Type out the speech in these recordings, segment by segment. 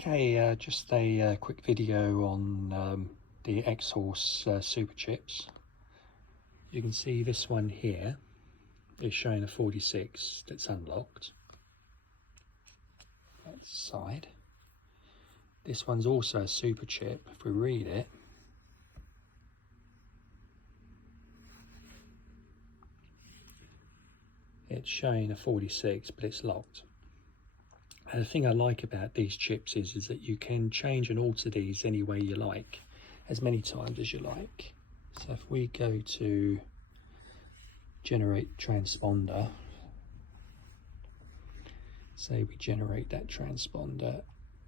Okay, just a quick video on the X-Horse super chips. You can see this one here is showing a 46 that's unlocked. That's the side. This one's also a super chip. If we read it, it's showing a 46, but it's locked. And the thing I like about these chips is that you can change and alter these any way you like, as many times as you like. So if we go to generate transponder, say we generate that transponder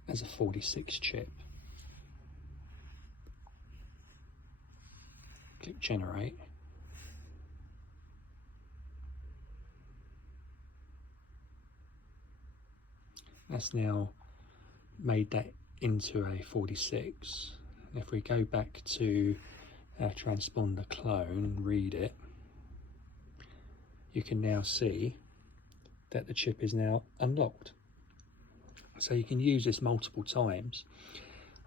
as a 46 chip, click generate. That's now made that into a 46. And if we go back to our transponder clone and read it, you can now see that the chip is now unlocked. So you can use this multiple times.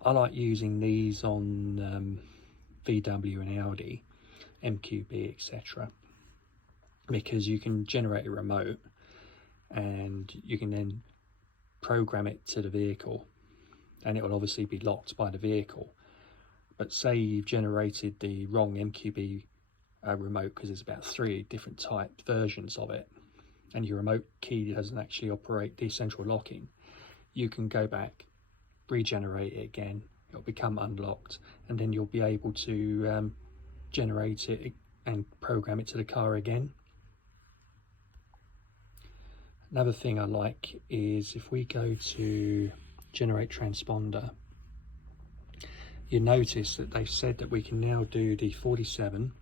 I like using these on VW and Audi, MQB, etc., because you can generate a remote and you can then program it to the vehicle, and it will obviously be locked by the vehicle. But say you've generated the wrong MQB remote, because there's about 3 different type versions of it, and your remote key doesn't actually operate decentral locking, you can go back, regenerate it again, it'll become unlocked, and then you'll be able to generate it and program it to the car again. Another thing I like is if we go to generate transponder, you notice that they've said that we can now do the 47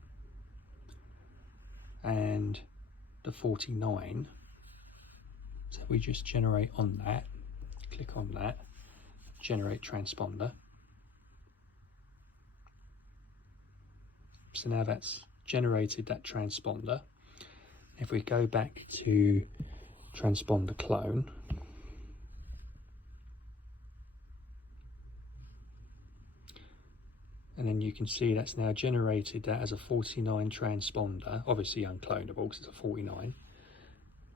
and the 49. So we just generate on that, click on that, generate transponder. So now that's generated that transponder. If we go back to transponder clone, and then you can see that's now generated that as a 49 transponder, obviously unclonable because it's a 49,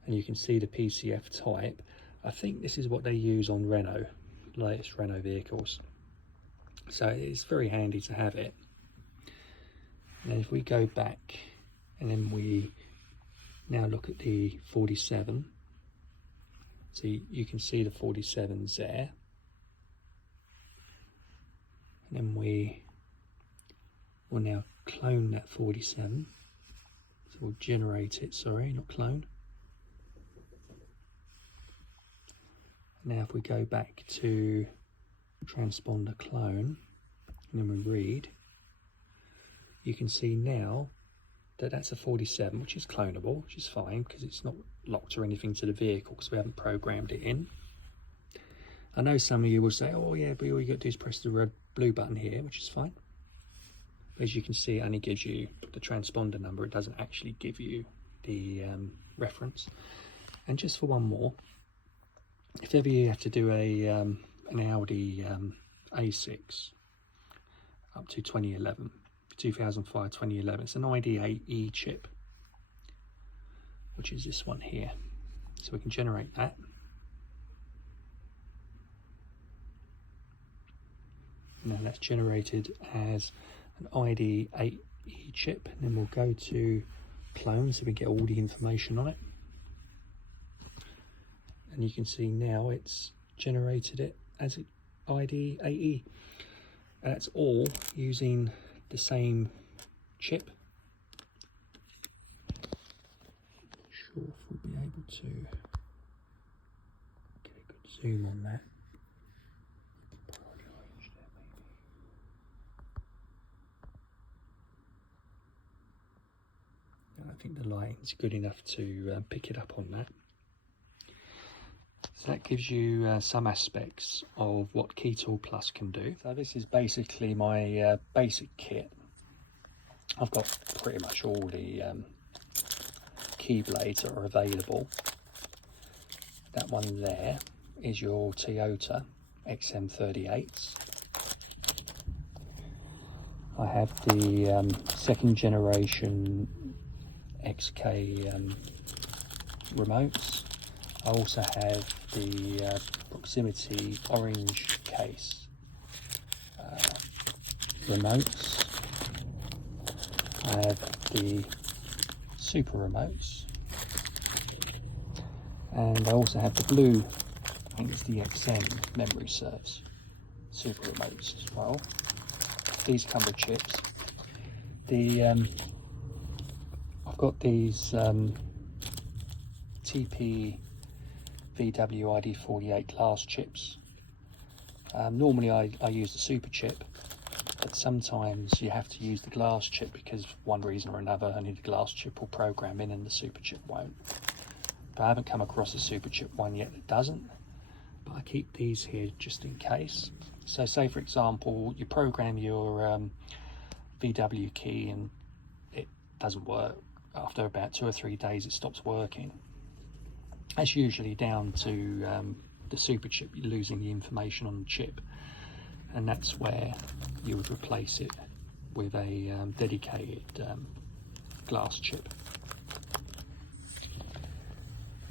and you can see the PCF type. I think this is what they use on Renault, latest Renault vehicles, so it's very handy to have it. And then if we go back and then we now look at the 47, so you can see the 47's there, and then we will now clone that 47. So we'll generate it, sorry, not clone. Now if we go back to transponder clone, and then we read, you can see now that that's a 47, which is clonable, which is fine because it's not locked or anything to the vehicle because we haven't programmed it in. I know some of you will say, oh yeah, but all you got to do is press the red blue button here, which is fine. But as you can see, it only gives you the transponder number. It doesn't actually give you the reference. And just for one more, if ever you have to do an Audi A6 up to 2011, 2005, 2011, it's an ID8E chip, which is this one here. So we can generate that. And then that's generated as an ID8E chip, and then we'll go to clone so we get all the information on it. And you can see now it's generated it as ID8E. And that's all using the same chip. Not sure if we'll be able to get a good zoom on that. I think the lighting's good enough to pick it up on that. So that gives you some aspects of what Keytool Plus can do. So this is basically my basic kit. I've got pretty much all the key blades that are available. That one there is your Toyota XM38s. I have the second generation XK remotes. I also have the proximity orange case remotes. I have the super remotes, and I also have the blue, I think it's the XM memory serves, super remotes as well. These come with chips. I've got these TP VW ID48 glass chips. Normally I use the super chip, but sometimes you have to use the glass chip because for one reason or another only the glass chip will program in and the super chip won't. But I haven't come across a super chip one yet that doesn't, but I keep these here just in case. So say for example you program your VW key and it doesn't work. After about 2 or 3 days it stops working. That's usually down to the super chip losing the information on the chip, and that's where you would replace it with a dedicated glass chip.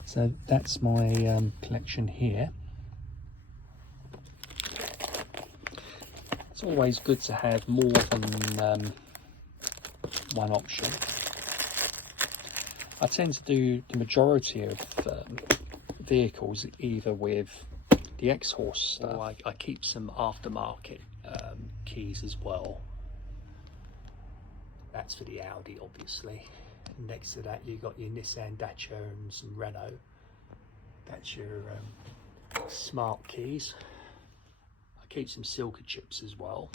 So that's my collection here. It's always good to have more than one option. I tend to do the majority of vehicles either with the X-Horse stuff, or I keep some aftermarket keys as well. That's for the Audi, obviously. Next to that you got your Nissan, Dacia and some Renault. That's your smart keys. I keep some Silka chips as well.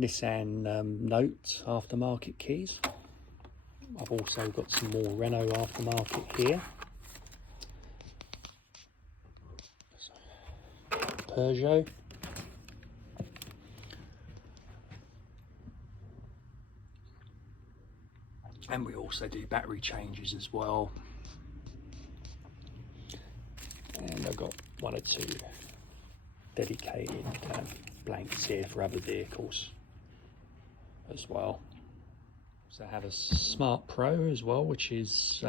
Nissan Note aftermarket keys. I've also got some more Renault aftermarket here. Peugeot. And we also do battery changes as well. And I've got 1 or 2 dedicated blanks here for other vehicles as well. So I have a Smart Pro as well, which is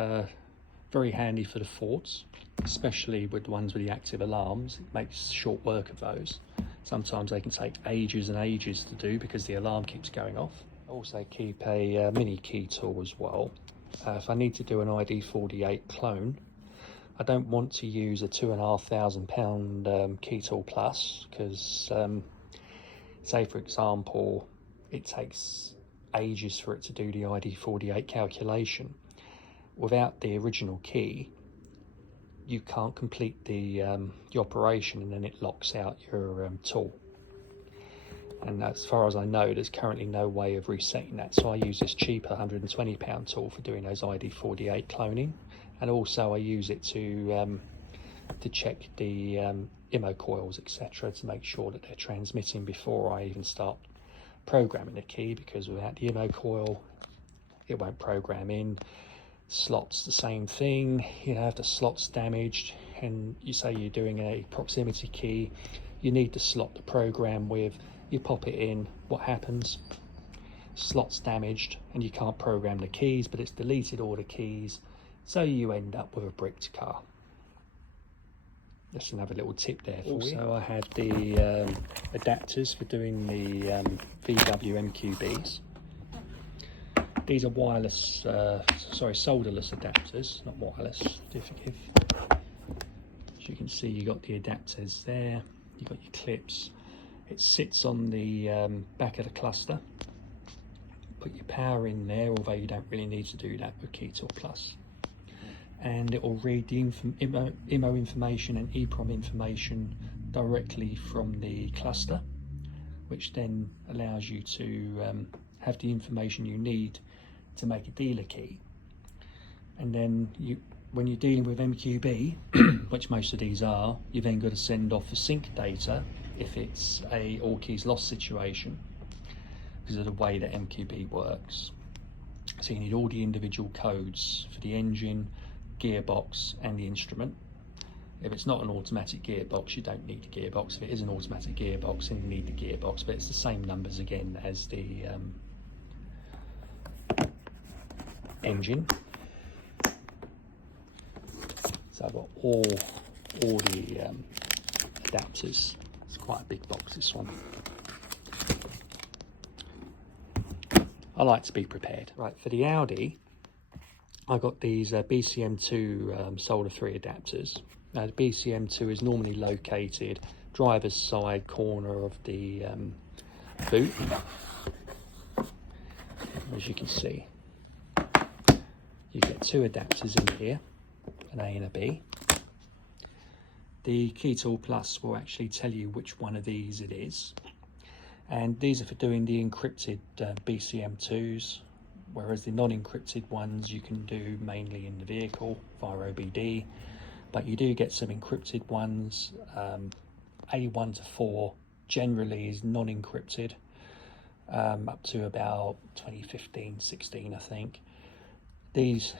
very handy for the Fords, especially with the ones with the active alarms. It makes short work of those. Sometimes they can take ages and ages to do because the alarm keeps going off. I also keep a mini key tool as well. If I need to do an ID48 clone, I don't want to use a £2,500 key tool plus because, say for example, it takes ages for it to do the ID48 calculation. Without the original key, you can't complete the operation, and then it locks out your tool. And as far as I know, there's currently no way of resetting that. So I use this cheaper £120 tool for doing those ID48 cloning, and also I use it to check the IMO coils, etc., to make sure that they're transmitting before I even start programming the key, because without the IMO coil it won't program in. Slots the same thing, you know, if the slot's damaged and you say you're doing a proximity key, you need the slot to program with, you pop it in, what happens? Slot's damaged and you can't program the keys, but it's deleted all the keys, so you end up with a bricked car. Just another little tip there for you. Also I had the adapters for doing the VW MQBs. These are wireless, solderless adapters, not wireless, do forgive. As you can see, you got the adapters there, you got your clips. It sits on the back of the cluster. Put your power in there, although you don't really need to do that with Key Tool Plus. And it will read the IMO information and EEPROM information directly from the cluster, which then allows you to have the information you need to make a dealer key. And then when you're dealing with MQB, which most of these are, you then got to send off the sync data if it's a all keys lost situation, because of the way that MQB works. So you need all the individual codes for the engine, gearbox and the instrument, If it's not an automatic gearbox, you don't need a gearbox. If it is an automatic gearbox, then you need the gearbox, but it's the same numbers again as the engine. So I've got all the adapters. It's quite a big box, this one. I like to be prepared. Right, for the Audi, I got these BCM2 solder-free adapters. Now the BCM2 is normally located driver's side corner of the boot. As you can see, you get two adapters in here, an A and a B. The Key Tool Plus will actually tell you which one of these it is. And these are for doing the encrypted BCM2s, whereas the non-encrypted ones you can do mainly in the vehicle via OBD. But you do get some encrypted ones. A1 to 4 generally is non-encrypted, up to about 2015-16 I think. These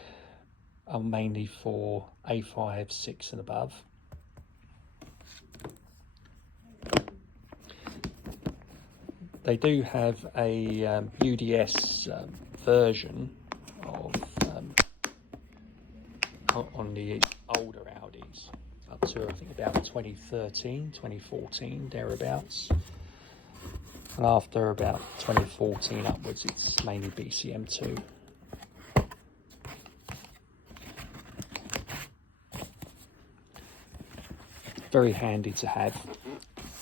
are mainly for A5, 6 and above. They do have a UDS version of on the older Audis, up to I think about 2013, 2014, thereabouts. And after about 2014 upwards, it's mainly BCM2. Very handy to have.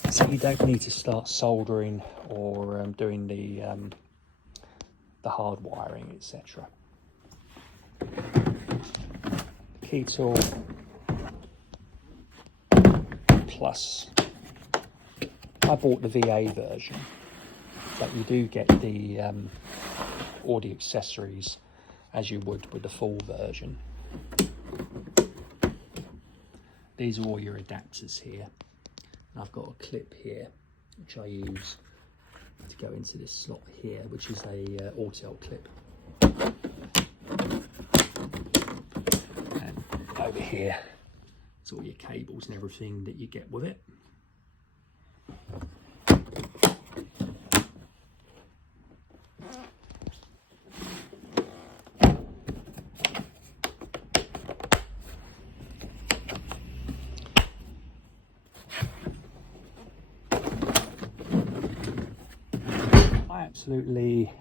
So you don't need to start soldering or doing the hard wiring, etc. Key Tool Plus. I bought the VA version, but you do get the all the accessories as you would with the full version. These are all your adapters here. I've got a clip here which I use to go into this slot here, which is a auto clip. And over here, it's all your cables and everything that you get with it. I absolutely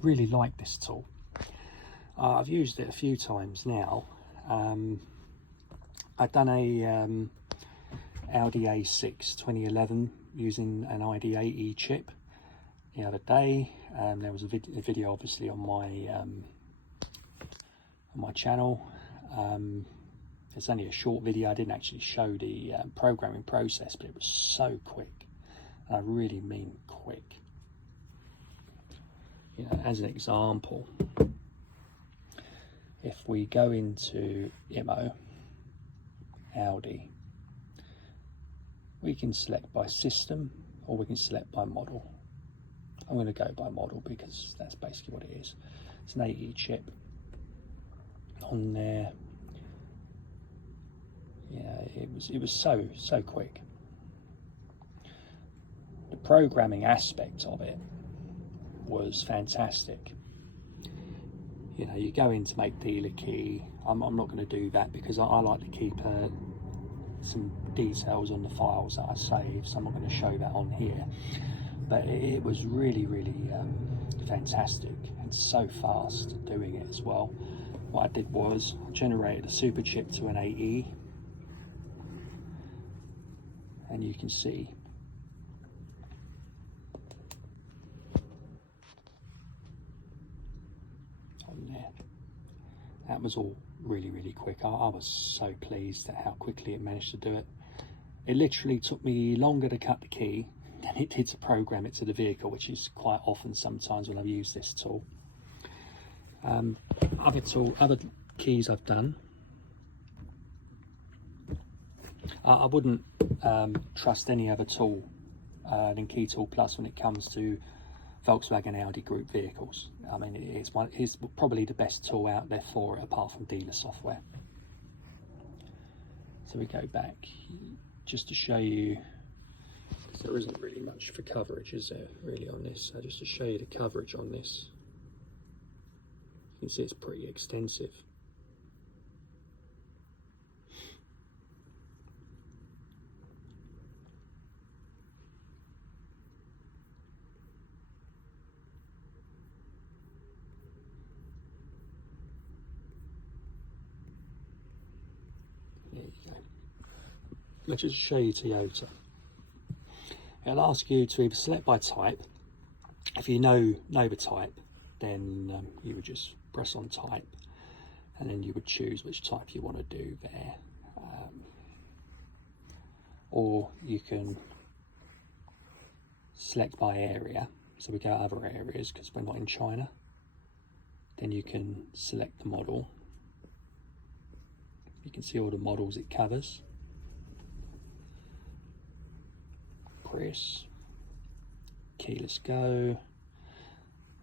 really like this tool. I've used it a few times now. I've done a Audi A6 2011 using an ID80 chip the other day. There was a video obviously on my channel. It's only a short video. I didn't actually show the programming process, but it was so quick, and I really mean quick. You know, as an example, if we go into IMO Audi, we can select by system or we can select by model. I'm going to go by model because that's basically what it is. It's an 80 chip on there. Yeah, it was so quick. The programming aspect of it was fantastic. You know, you go in to make dealer key. I'm not going to do that because I like to keep some details on the files that I save, so I'm not going to show that on here. But it was really fantastic and so fast doing it as well. What I did was I generated a super chip to an AE, and you can see on there. That was all really quick. I was so pleased at how quickly it managed to do it. It literally took me longer to cut the key than it did to program it to the vehicle, which is quite often sometimes when I've used this tool. Other keys I've done. I wouldn't trust any other tool than Key Tool Plus when it comes to Volkswagen Audi Group vehicles. I mean, it's probably the best tool out there for it, apart from dealer software. So we go back just to show you, because there isn't really much for coverage, is there, really, on this? So just to show you the coverage on this, you can see it's pretty extensive. There you go. Let's just show you Toyota. It'll ask you to either select by type. If you know the type, then you would just press on type, and then you would choose which type you want to do there. Or you can select by area. So we go other areas because we're not in China. Then you can select the model. You can see all the models it covers. Prius, keyless go.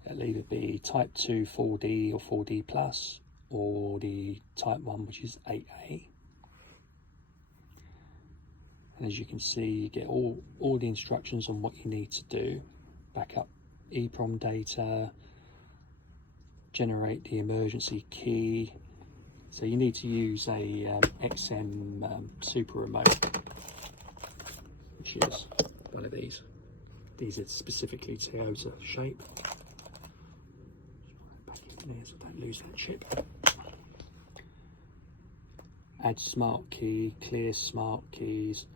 It'll either be type 2 4D or 4D plus, or the type 1, which is 8A. And as you can see, you get all the instructions on what you need to do. Backup EEPROM data, generate the emergency key. So you need to use a XM super remote, which is one of these. These are specifically Toyota shape. Back in there so I don't lose that chip. Add smart key, clear smart keys,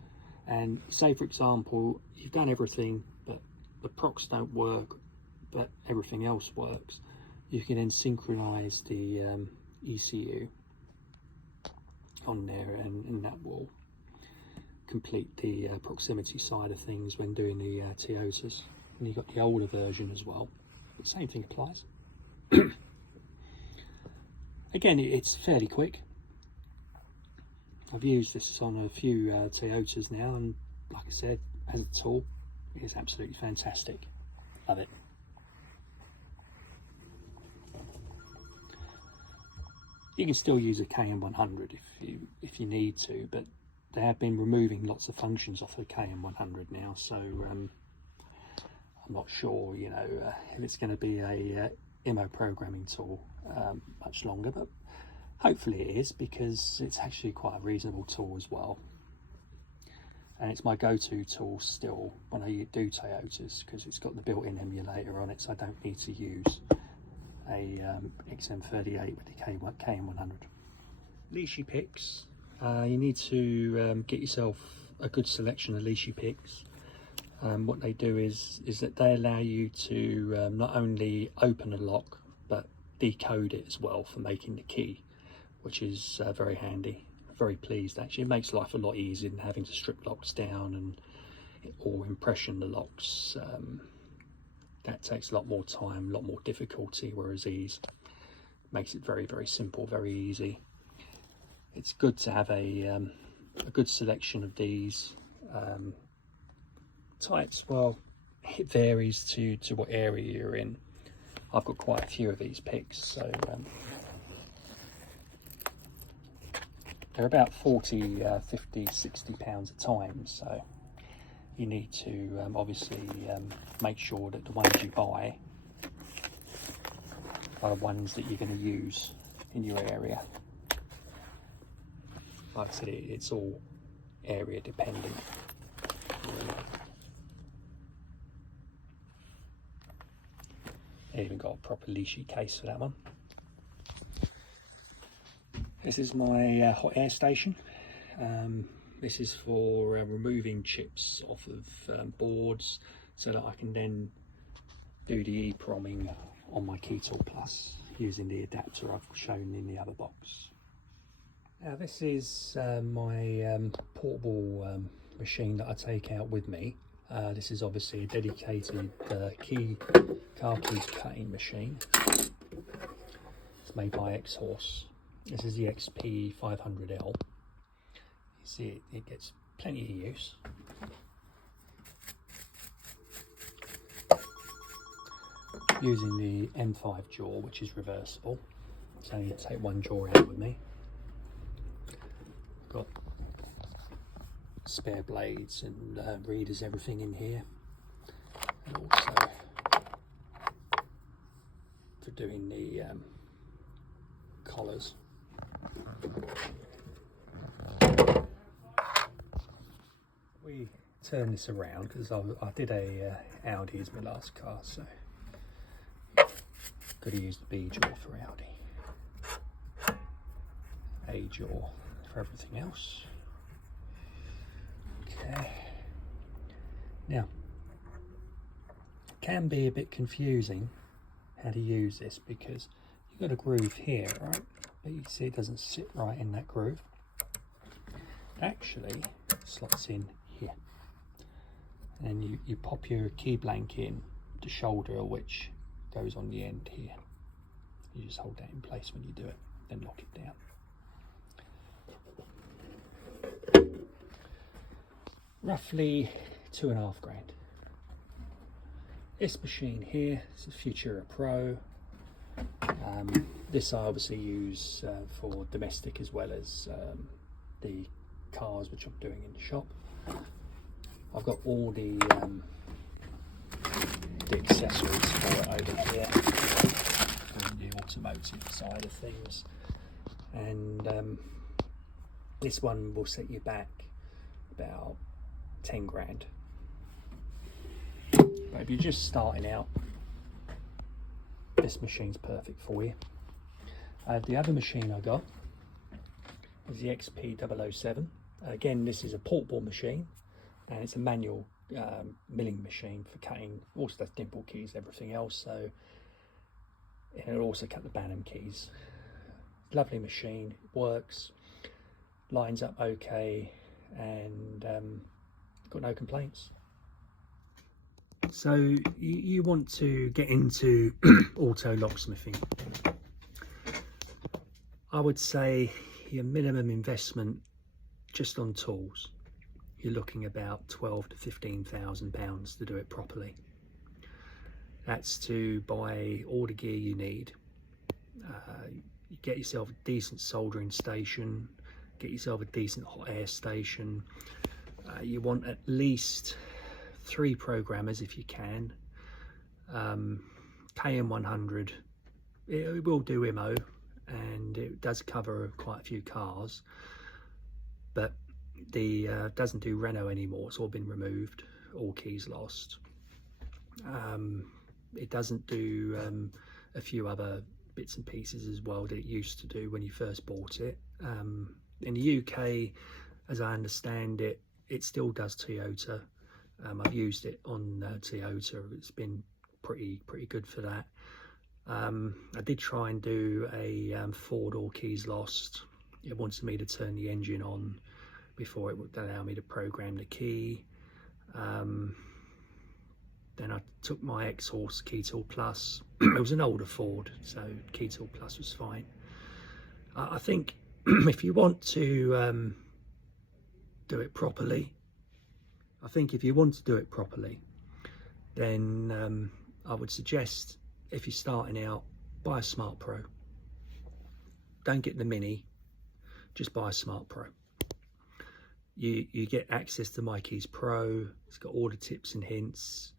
and say for example you've done everything but the procs don't work but everything else works. You can then synchronize the ECU on there, and that will complete the proximity side of things when doing the Toyotas. And you've got the older version as well, but same thing applies. Again, it's fairly quick. I've used this on a few Toyotas now, and like I said, as a tool, it's absolutely fantastic. Love it. You can still use a KM100 if you need to, but they have been removing lots of functions off the KM100 now, so I'm not sure, you know, if it's going to be a IMO programming tool much longer, but hopefully it is, because it's actually quite a reasonable tool as well. And it's my go-to tool still when I do Toyotas, because it's got the built-in emulator on it, so I don't need to use a XM38 with the KM100. Leashy picks. You need to get yourself a good selection of leashy picks. What they do is that they allow you to not only open a lock but decode it as well for making the key, which is very handy. Very pleased actually. It makes life a lot easier than having to strip locks down or impression the locks. That takes a lot more time, a lot more difficulty, whereas these makes it very, very simple, very easy. It's good to have a good selection of these types. Well, it varies to what area you're in. I've got quite a few of these picks, so they're about 40, 50, 60 pounds a time, so you need to obviously make sure that the ones you buy are the ones that you're going to use in your area. Like I said, it's all area dependent. I even got a proper leashy case for that one. This is my hot air station. This is for removing chips off of boards so that I can then do the EEPROMing on my Keytool Plus using the adapter I've shown in the other box. Now this is my portable machine that I take out with me. This is obviously a dedicated car key cutting machine. It's made by X-Horse. This is the XP 500L. You see it gets plenty of use. Using the M5 jaw, which is reversible. So I need to take one jaw out with me. Got spare blades and readers, everything in here, and also for doing the collars. We turn this around because I did a Audi as my last car, so could have used the B jaw for Audi, A jaw for everything else. Okay, now it can be a bit confusing how to use this because you've got a groove here, right? But you can see it doesn't sit right in that groove. It actually slots in here, and you pop your key blank in the shoulder, which goes on the end here. You just hold that in place when you do it, then lock it down. Roughly £2.5 grand. This machine here is a Futura Pro. This I obviously use for domestic as well as the cars which I'm doing in the shop. I've got all the accessories for it over here, and the automotive side of things, and this one will set you back about 10 grand. But if you're just starting out, this machine's perfect for you. The other machine I got is the XP007. Again, this is a portable machine, and it's a manual milling machine for cutting. Also does dimple keys, everything else. So it'll also cut the Banham keys. Lovely machine, works, lines up okay, and got no complaints. So you want to get into auto locksmithing. I would say your minimum investment just on tools, you're looking about £12,000 to £15,000 to do it properly. That's to buy all the gear you need. You get yourself a decent soldering station, get yourself a decent hot air station. You want at least 3 programmers if you can. KM100, it will do IMO, and it does cover quite a few cars, but the doesn't do Renault anymore. It's all been removed, all keys lost. It doesn't do a few other bits and pieces as well that it used to do when you first bought it. In the UK, as I understand it, it still does Toyota. I've used it on Toyota. It's been pretty good for that. I did try and do a Ford all keys lost. It wanted me to turn the engine on before it would allow me to program the key. Then I took my X-Horse Keytool Plus. It was an older Ford, so Keytool Plus was fine. I think if you want to do it properly, then I would suggest, if you're starting out, buy a Smart Pro. Don't get the Mini, just buy a Smart Pro. You get access to My Keys Pro. It's got all the tips and hints,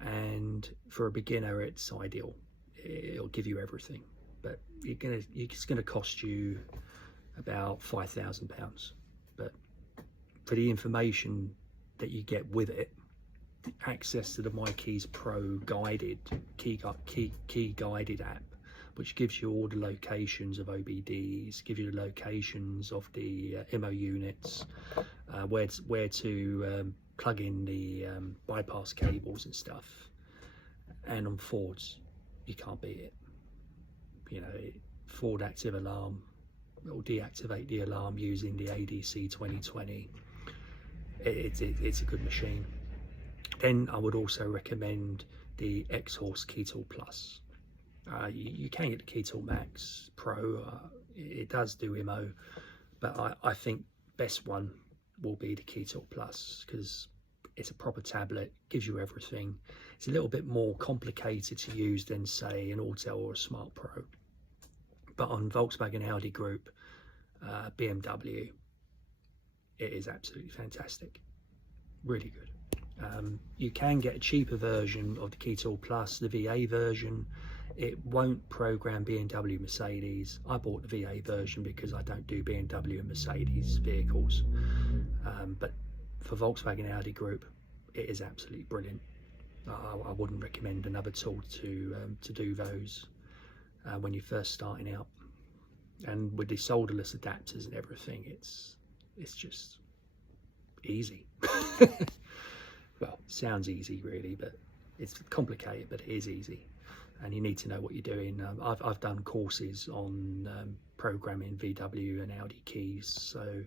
and for a beginner it's ideal. It'll give you everything, but it's gonna cost you about £5,000. But for the information that you get with it, the access to the My Keys Pro guided key guided app, which gives you all the locations of OBDs, give you the locations of the IMO units, where to plug in the bypass cables and stuff. And on Fords, you can't beat it. You know, Ford active alarm, or deactivate the alarm using the ADC 2020. It's a good machine. Then I would also recommend the X-Horse Keytool Plus. You can get the Keytool Max Pro. It does do IMO, but I think best one will be the Keytool Plus, because it's a proper tablet, gives you everything. It's a little bit more complicated to use than, say, an Autel or a Smart Pro. But on Volkswagen Audi Group, BMW, it is absolutely fantastic, really good. You can get a cheaper version of the Keytool Plus, the VA version. It won't program BMW, Mercedes. I bought the VA version because I don't do BMW and Mercedes vehicles, but for Volkswagen Audi Group, it is absolutely brilliant. I wouldn't recommend another tool to do those when you're first starting out. And with the solderless adapters and everything, it's just easy. Well, it sounds easy really, but it's complicated, but it is easy. And you need to know what you're doing. I've done courses on programming VW and Audi keys, so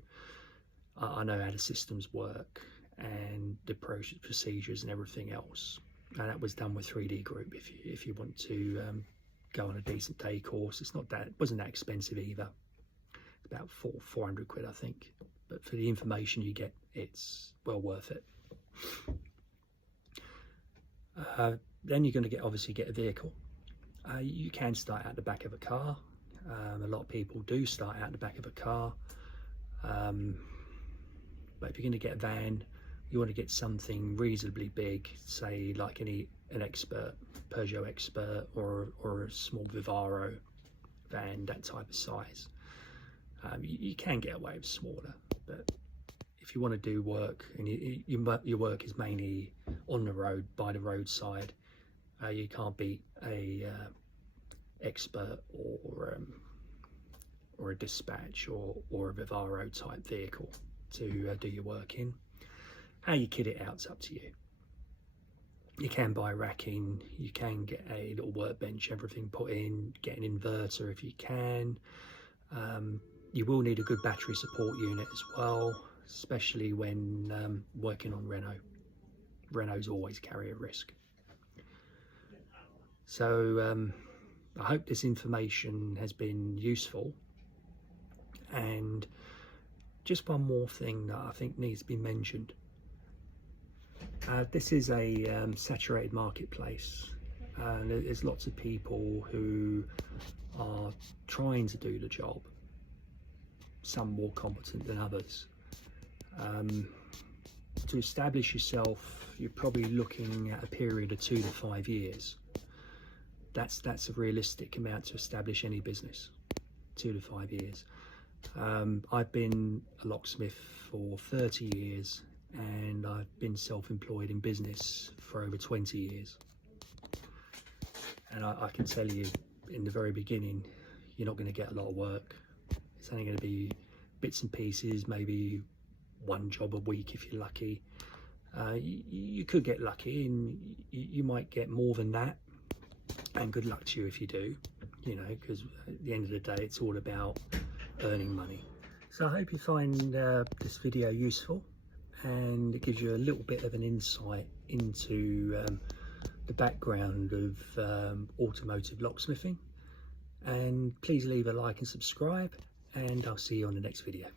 I know how the systems work and the procedures and everything else. And that was done with 3D Group. If you want to go on a decent day course, it wasn't that expensive either. It's about 400 quid, I think. But for the information you get, it's well worth it. Then you're going to obviously get a vehicle. You can start out the back of a car. A lot of people do start out the back of a car. But if you're going to get a van, you want to get something reasonably big, say like an Expert, Peugeot Expert, or a small Vivaro van, that type of size. You can get away with smaller, but if you want to do work and your work is mainly on the road, by the roadside, you can't beat a Expert or a Dispatch or a Vivaro type vehicle to do your work in. How you kit it out's up to you. You can buy racking, you can get a little workbench, everything put in, get an inverter if you can. You will need a good battery support unit as well, especially when working on Renault. Renaults always carry a risk. So I hope this information has been useful. And just one more thing that I think needs to be mentioned. This is a saturated marketplace, and there's lots of people who are trying to do the job, some more competent than others. To establish yourself, you're probably looking at a period of 2 to 5 years. That's a realistic amount to establish any business, 2 to 5 years. I've been a locksmith for 30 years and I've been self-employed in business for over 20 years. And I can tell you, in the very beginning, you're not going to get a lot of work. It's only going to be bits and pieces, maybe one job a week if you're lucky. You could get lucky and you might get more than that, and good luck to you if you do, you know, because at the end of the day it's all about earning money. So I hope you find this video useful, and it gives you a little bit of an insight into the background of automotive locksmithing. And please leave a like and subscribe, and I'll see you on the next video.